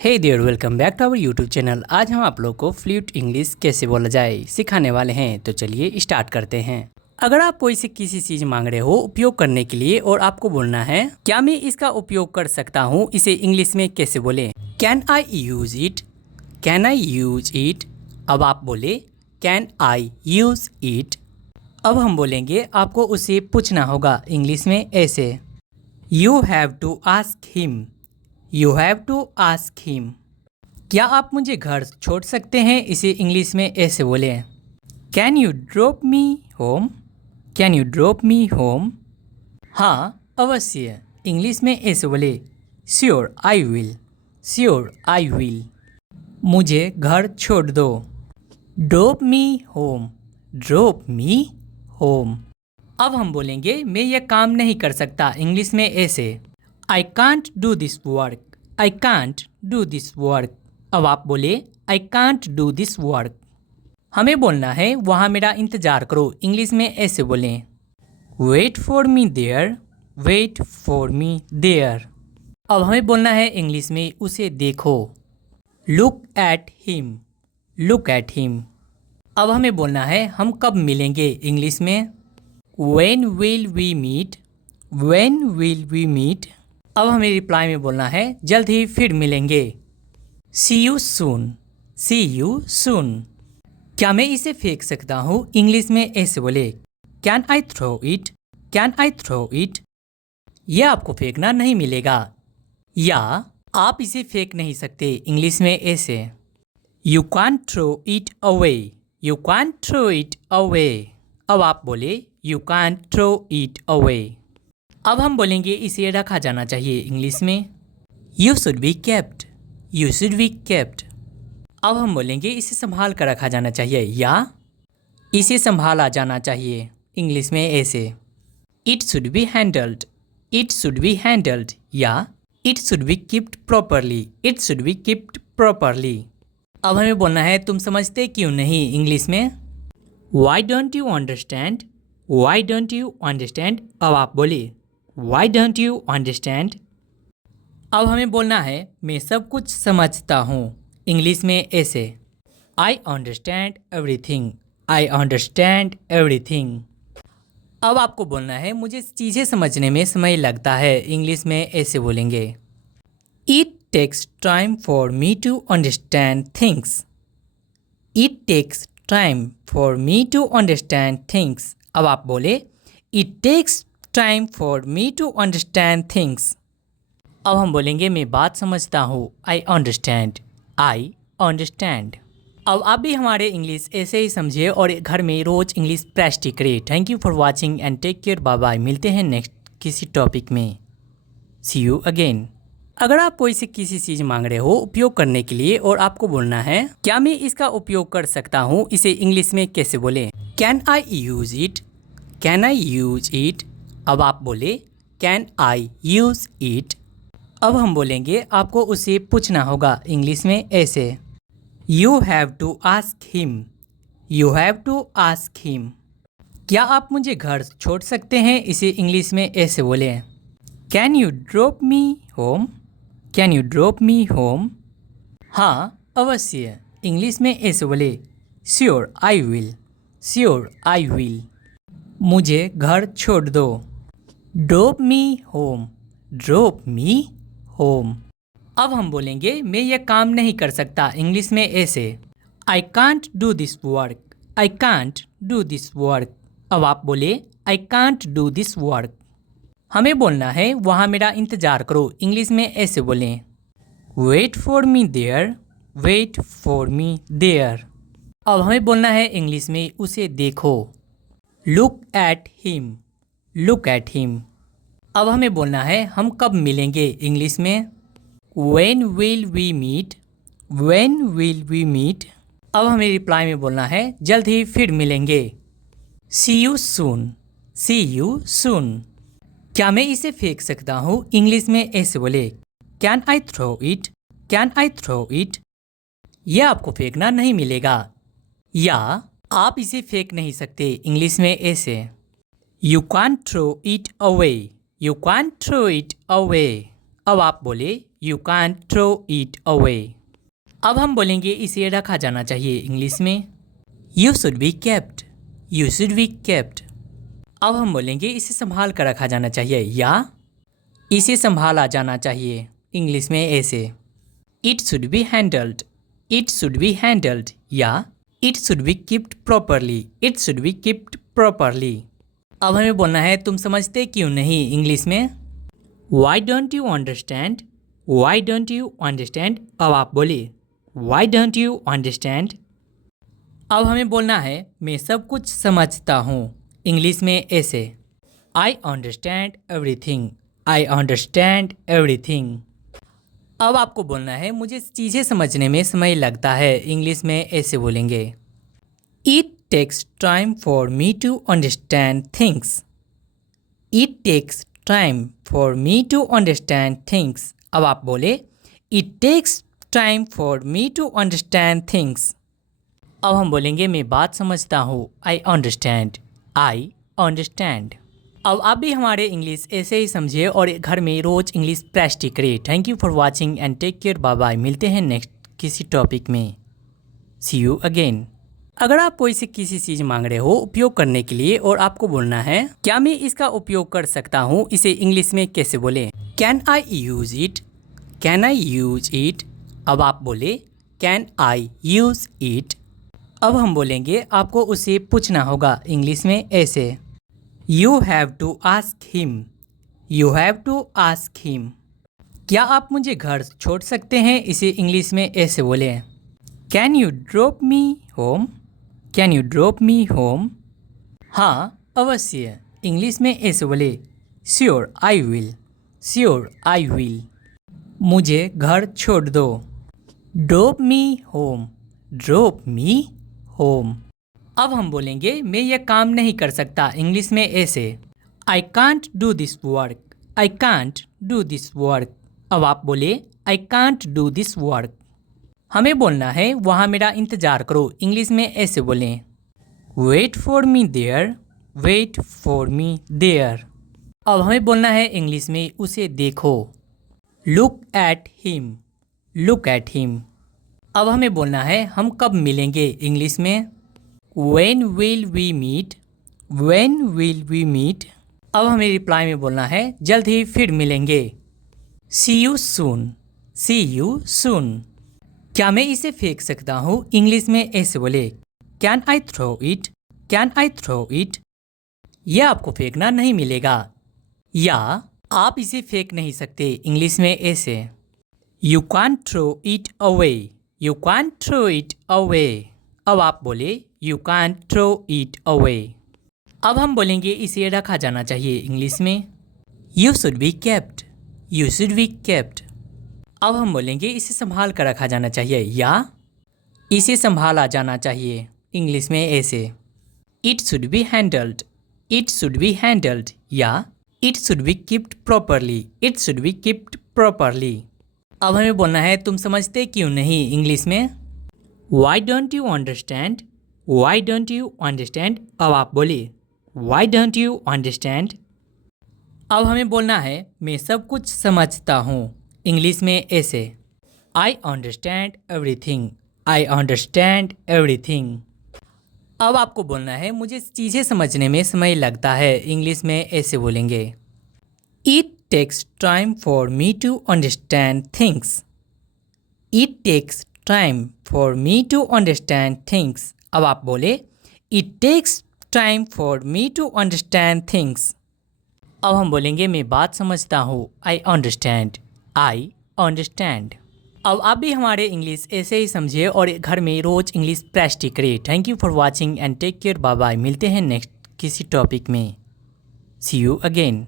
Hey dear, welcome back to our YouTube channel. आज हम आप लोग को फ्लूएंट इंग्लिश कैसे बोला जाए सिखाने वाले हैं, तो चलिए स्टार्ट करते हैं। अगर आप कोई से किसी चीज़ मांग रहे हो उपयोग करने के लिए और आपको बोलना है क्या मैं इसका उपयोग कर सकता हूँ, इसे इंग्लिश में कैसे बोलें। Can I use it, can I use it. अब आप बोले कैन आई यूज इट। अब हम बोलेंगे आपको उसे पूछना होगा इंग्लिश में ऐसे, you have to ask him, you have to ask him. क्या आप मुझे घर छोड़ सकते हैं, इसे इंग्लिश में ऐसे बोलें, can you drop me home, can you drop me home. हाँ अवश्य, इंग्लिश में ऐसे बोले, sure I will, sure I will. मुझे घर छोड़ दो, drop me home, drop me home. अब हम बोलेंगे मैं यह काम नहीं कर सकता, इंग्लिश में ऐसे, I can't do this work, I can't do this work. अब आप बोले I can't do this work. हमें बोलना है वहाँ मेरा इंतज़ार करो, इंग्लिश में ऐसे बोलें, wait for me there, wait for me there. अब हमें बोलना है इंग्लिश में उसे देखो, look at him, look at him. अब हमें बोलना है हम कब मिलेंगे, इंग्लिश में when will we meet, when will we meet. अब हमें रिप्लाई में बोलना है जल्द ही फिर मिलेंगे, सी you soon, C you soon. क्या मैं इसे फेंक सकता हूँ, इंग्लिश में ऐसे बोले, can I throw it, can I throw it. यह आपको फेंकना नहीं मिलेगा, या आप इसे फेंक नहीं सकते, इंग्लिश में ऐसे, you can throw it away, you can throw it away. अब आप बोले you can throw it away. अब हम बोलेंगे इसे रखा जाना चाहिए, इंग्लिश में you should be kept, you should be kept. अब हम बोलेंगे इसे संभाल कर रखा जाना चाहिए, या इसे संभाला जाना चाहिए, इंग्लिश में ऐसे, it should be handled, it should be handled, या it should be keeped properly, it should be keeped properly. अब हमें बोलना है तुम समझते क्यों नहीं, इंग्लिश में why don't you understand, why don't you understand. अब आप बोलिए वाई डोंट यू अंडरस्टैंड। अब हमें बोलना है मैं सब कुछ समझता हूँ, इंग्लिश में ऐसे, I understand everything, I understand everything. अब आपको बोलना है मुझे चीज़ें समझने में समय लगता है, इंग्लिश में ऐसे बोलेंगे, it takes time for me to understand things, it takes time for me to understand things. अब आप बोले it takes time for me to understand things. अब हम बोलेंगे मैं बात समझता हूँ, आई अंडरस्टैंड, आई अंडरस्टैंड। अब आप भी हमारे इंग्लिश ऐसे ही समझिए और घर में रोज़ इंग्लिश प्रैक्टिस करिए। Thank you for watching and take care, bye bye. मिलते हैं नेक्स्ट किसी टॉपिक में, सी यू अगेन। अगर आप कोई से किसी चीज़ मांग रहे हो उपयोग करने के लिए और आपको बोलना है क्या मैं इसका उपयोग कर सकता हूँ, इसे इंग्लिश में कैसे बोलें, can I use it, can I use it. अब आप बोले कैन आई यूज इट। अब हम बोलेंगे आपको उसे पूछना होगा, इंग्लिश में ऐसे, you have to ask him, you have to ask him. क्या आप मुझे घर छोड़ सकते हैं, इसे इंग्लिश में ऐसे बोलें, can you drop me home, can you drop me home. हाँ अवश्य, इंग्लिश में ऐसे बोले, sure I will, sure I will. मुझे घर छोड़ दो, drop me home, drop me home. अब हम बोलेंगे मैं यह काम नहीं कर सकता, इंग्लिश में ऐसे, I can't do this work, I can't do this work. अब आप बोले I can't do this work. हमें बोलना है वहाँ मेरा इंतज़ार करो, इंग्लिश में ऐसे बोलें, wait for me there, wait for me there. अब हमें बोलना है इंग्लिश में उसे देखो, look at him, look at him. अब हमें बोलना है हम कब मिलेंगे, इंग्लिश में when will we meet, when will we meet. अब हमें रिप्लाई में बोलना है जल्द ही फिर मिलेंगे, सी you soon, C you soon. क्या मैं इसे फेंक सकता हूँ, इंग्लिश में ऐसे बोले, can I throw it, can I throw it. यह आपको फेंकना नहीं मिलेगा, या आप इसे फेंक नहीं सकते, इंग्लिश में ऐसे, you can throw it away, you can throw it away. अब आप बोले you can't throw it away. अब हम बोलेंगे इसे रखा जाना चाहिए इंग्लिश में, you should be kept, you should be kept. अब हम बोलेंगे इसे संभाल कर रखा जाना चाहिए या इसे संभाला जाना चाहिए इंग्लिश में ऐसे, it should be handled, it should be handled या it should be keeped properly, it should be keeped properly. अब हमें बोलना है तुम समझते क्यों नहीं इंग्लिश में, why don't you understand, why don't you understand. अब आप बोलिए वाई डोंट यू अंडरस्टैंड। अब हमें बोलना है मैं सब कुछ समझता हूँ इंग्लिश में ऐसे, I understand everything, I understand everything. अब आपको बोलना है मुझे चीज़ें समझने में समय लगता है इंग्लिश में ऐसे बोलेंगे, it takes time for me to understand things, it takes time for me to understand things. अब आप बोले it takes time for me to understand things. अब हम बोलेंगे मैं बात समझता हूँ, आई अंडरस्टैंड, आई अंडरस्टैंड। अब आप भी हमारे इंग्लिश ऐसे ही समझिए और घर में रोज़ इंग्लिश प्रैक्टिस करिए। Thank you for watching and take care, bye bye. मिलते हैं नेक्स्ट किसी टॉपिक में, सी यू अगेन। अगर आप कोई से किसी चीज़ मांग रहे हो उपयोग करने के लिए और आपको बोलना है क्या मैं इसका उपयोग कर सकता हूँ, इसे इंग्लिश में कैसे बोलें, can I use it, can I use it. अब आप बोले कैन आई यूज़ इट। अब हम बोलेंगे आपको उसे पूछना होगा इंग्लिश में ऐसे, you have to ask him, you have to ask him. क्या आप मुझे घर छोड़ सकते हैं, इसे इंग्लिश में ऐसे बोलें, can you drop me home, can you drop me home. हाँ अवश्य, इंग्लिश में ऐसे बोले, sure I will, sure I will. मुझे घर छोड़ दो, drop me home, drop me home. अब हम बोलेंगे मैं यह काम नहीं कर सकता इंग्लिश में ऐसे, I can't do this work, I can't do this work. अब आप बोले I can't do this work. हमें बोलना है वहाँ मेरा इंतज़ार करो इंग्लिश में ऐसे बोलें, wait for me there, wait for me there. अब हमें बोलना है इंग्लिश में उसे देखो, look at him, look at him. अब हमें बोलना है हम कब मिलेंगे इंग्लिश में, when will we meet, when will we meet. अब हमें रिप्लाई में बोलना है जल्द ही फिर मिलेंगे, सी you soon, C you soon. क्या मैं इसे फेंक सकता हूँ, इंग्लिश में ऐसे बोले, can I throw it, can I throw it. यह आपको फेंकना नहीं मिलेगा या आप इसे फेंक नहीं सकते इंग्लिश में ऐसे, you can throw it away, you can throw it away. अब आप बोले you can throw it away. अब हम बोलेंगे इसे रखा जाना चाहिए इंग्लिश में, you should be kept, you should be kept. अब हम बोलेंगे इसे संभाल कर रखा जाना चाहिए या इसे संभाला जाना चाहिए इंग्लिश में ऐसे, it should be handled, it should be handled या it should be keeped properly, it should be keeped properly. अब हमें बोलना है तुम समझते क्यों नहीं इंग्लिश में, why don't you understand, why don't you understand. अब आप बोलिए वाई डोंट यू अंडरस्टैंड। अब हमें बोलना है मैं सब कुछ समझता हूँ इंग्लिश में ऐसे, I understand everything, I understand everything. अब आपको बोलना है मुझे चीज़ें समझने में समय लगता है इंग्लिश में ऐसे बोलेंगे, it takes time for me to understand things, it takes time for me to understand things. अब आप बोले it takes time for me to understand things. अब हम बोलेंगे मैं बात समझता हूँ, आई अंडरस्टैंड, आई अंडरस्टैंड। अब आप भी हमारे इंग्लिश ऐसे ही समझिए और घर में रोज़ इंग्लिश प्रैक्टिस करिए। Thank you for watching and take care, bye bye. मिलते हैं नेक्स्ट किसी टॉपिक में, सी यू अगेन।